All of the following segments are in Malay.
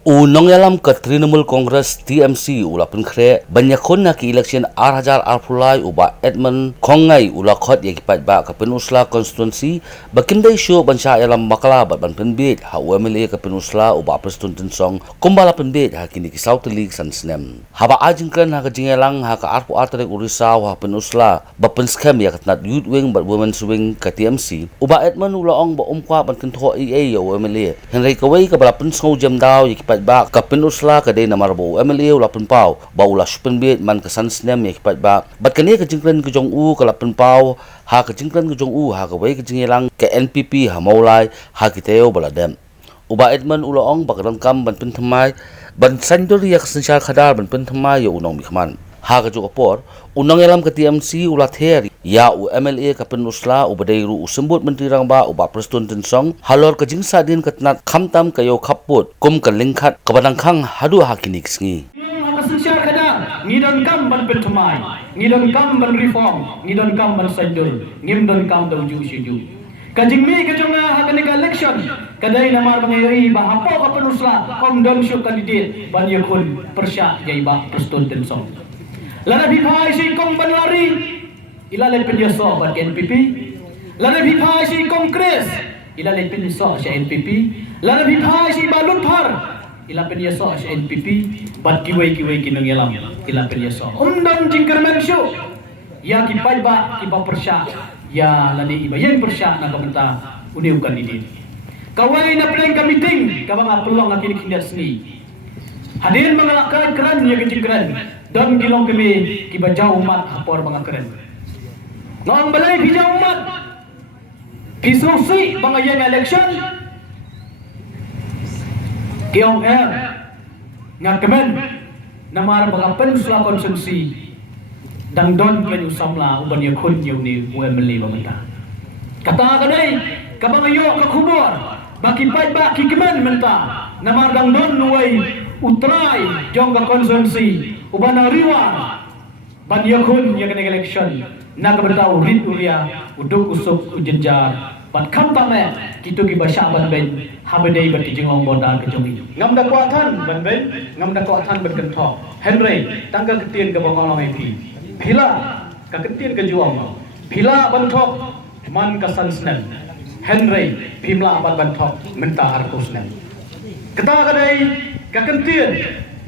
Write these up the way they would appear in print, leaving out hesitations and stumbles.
Unang yalam ke Trinamool Congress TMC ula penkre banyak kon na ki election arhajar arpulai uba Edmund Kongai ula khot ye kipat ba ke penusla constituency bakindai show bansha yalam makala bat ban penbit ha UMLA ke penusla uba Preston Tensong kumbala penbit ha kini ki South League sansnem haba ajingkan ha ke jingelang ha ke arpu artere urisa ha penusla ba penskam ya katnat youth wing bat women's wing ke TMC uba Edmund ula ong ba umkwa ban kentho EA ya UMLA henry kawai ke bala pensngau jam daw ye kipat ba kapin usla kadai namar bo MLA ula penpau ba ula supenbit man kesan snem ye kipat ba bat kani ke jingkren ke jong u ke la penpau ha ke jingkren ke jong u ha ke wei ke jingelang ke NPP ha maulai ha kiteo baladem uba Edmund ula ong ba kadangkam ban penthmai ban sandori ya kesensyal khadar ban penthmai ya unong mikman ha ke jok apor unang elam ke TMC ula ther ya UMLA ke penusla ubadairu usembut menteri rangba uba Preston Tensong halor ke jingsa din ketnat khamtam kayo khaput kum ke lingkhat ke badangkhang hadu hakinik sngi kesensyal khadar ngidon kam ban penthmai ngidon kam ban reform ngidon kam ban sandur ngimdon kam dong ju siju kajing mi ke jonga hakani ka election kadai namar bangayoi ba hapo ka penusla om don syuk kandidat ban yakun persya jai ba Preston Tensong lana bipai si kong banlari ilalai penyeso ban NPP lana bipai si kongres ilalai penyeso si NPP lana bipai si balun par ila penyeso si NPP bat kiwai kinang yalam ila penyeso umdan jingkerman syu ya kipai ba kipa persya ya lani iba yang persya na pementa uniu kandidat kawai na pleng ka meeting kabang apelong akini kindat seni hadir mengalahkan keran ya kejingkeran dan gilong kami kibajau umat hapor banga keren nong balai bijau umat pisusi banga yang election kiong ngakamen namar banga pensla konsumsi dang don kan usamla uban yakun yauni UMLA bamenta kata kadai kabang ayo ka kubur baki pai ba kikemen menta namar dang don nuai utrai jong ka konsumsi ubana riwa ban yakun ya kena election na kabertau rit uria uduk usuk ujenjar ban khamtame kitu ki basha ban ben habedei bat jinglong bodar ke jongi ngam da kwathan ban ben ngam da kwathan ban kentho henry tangga ketien ke bongolong IP phila ka ketien ke juang phila ban thok man ka sansnen henry phimla ban thok menta arkusnen kata kadai ka ketien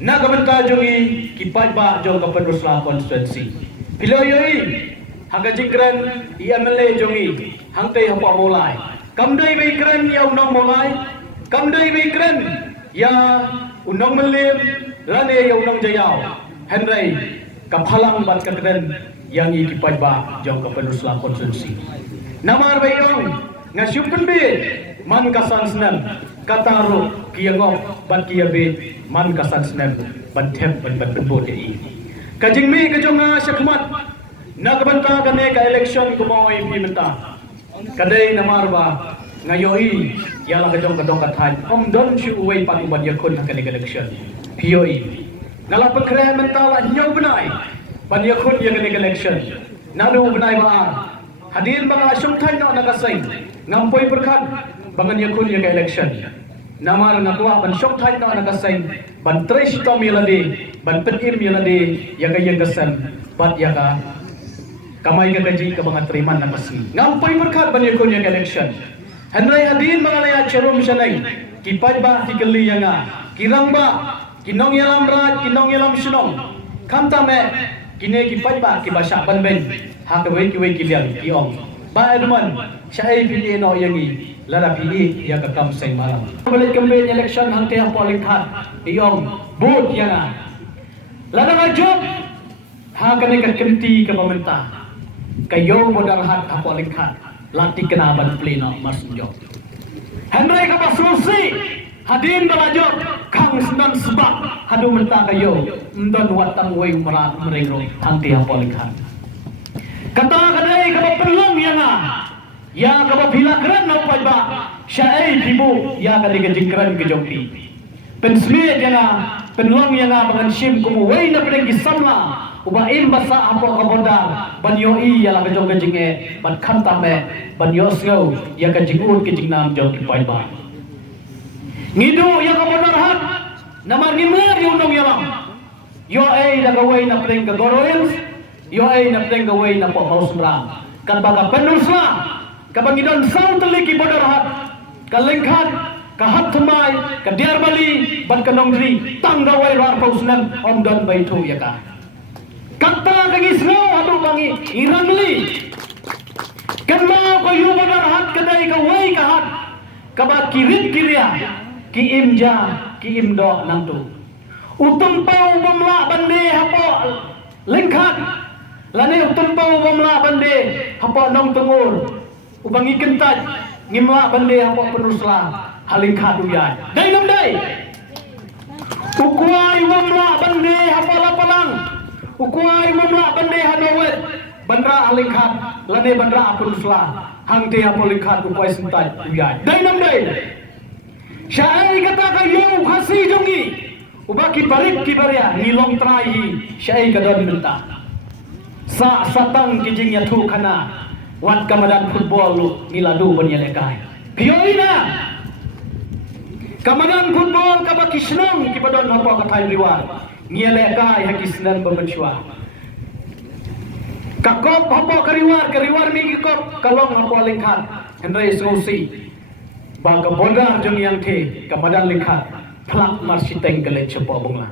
na kabenta jongi kipat ba jong ka penusla constituency piloyoi haga jingkran IMLA jongi hangtai hapa mulai kamdai bai kran ya unong mulai kamdai bai kran ya unong melim lane ya unong jayau henry kaphalang bat kadren yang i kipat ba jong ka penusla constituency namar bai ong ngasyupen be man kasan snan kataru kiyangop bat kiyabe man kasan snem ban tem ban bot ei kajing mi kajonga syakmat na kabanta kane ka election kumoi pimenta kadai namar ba ngayoi yala kajong kadong kathan om don shu uwei patu ban yakun kane election pioi nala pakre mentala nyaw benai ban yakun ya kane election nalu benai ba hadir bang asyum thai no nakasai ngampoi berkat bangan yakun ya ka election namar ngakwa ban syok thai no nakasai ban tres to milade ban petim milade yaga yang kesan bat yaga kamai ka gaji ka mga triman na kasi ngampay berkat ban yakon yang election henry hadin mga laya charum syanay kipad ba kikali yanga kirang ba kinong yalam rat kinong yalam sunong kamtame kine kipad ba kibasya ban ben hakaway kiway kiliang kiong ba edman syai pili no yangi lara pili ya kakam say malam balik campaign election hangkay ang polling hat iyong boot yana lara nga job hangkay ka kenti ka pamenta kayo modal hat ang polling hat lati kenaban pleno mas job henry ka pasusi hadin balajok kang senang sebab hadu menta kayo ndon watang way merak merero hangkay ang polling hat kata kadai ka perlong yana ya ka bila keren na upay ba syai bibu ya ka digajingkran ke jompi pensme jana penlong yana bangan sim kumuway na pinagi samla uba imbasa apo ka bodar banyo i ya la ka jong gajinge ban khantame banyo sngau ya ka jingun ke jingnam jong kipay ba ngidu ya ka bodar hat Namar ngimler yung nong yalang. Yo ay nagaway na pring kagoroils. Yo ay na pring gaway na po haus merang. Kan baga penusla. Kabangidon sang teliki bodarahat. Kalengkat. Kahat tumay. Kadiar bali. Ban kanong dri. Tang gaway rar pausnan. Om don baitu ya ka. Kata kagis no. Aduh bangi. Irangli. Kan mau kayu bodarahat. Kadai gaway kahat. Kabak kirit kiria. Ki imja. Ki imdo nang tu. Utum pau bamla bande hapo lengkat. Lani utum pau bamla bande hapo nong tengur. Ubangi kentat ngimla bande hapo penusla halengkat uyai. Dai nam dai. Ukuai bamla bande hapo lapalang. Ukuai bamla bande hanowet. Bandra halengkat lani bandra penusla hangte hapo lengkat ukuai sentat uyai. Dai nam dai. Syai kata kayu khasi jongi. Ubaki balik kibarya nilong trai syai kadon benta. Sa satang kijingnya tu kana wat kamadan football lu niladu banyalekai. Piyoina. Kamadan football kabaki senang kibadon apa katai riwar. Ngelekai hakisnan bemensyua. Kakop apa kariwar migi kop kalong apa lengkat. Hendrai solusi. Baga bodar jong yang te kamadan lengkat. Plak marsiteng kele cepo bunga.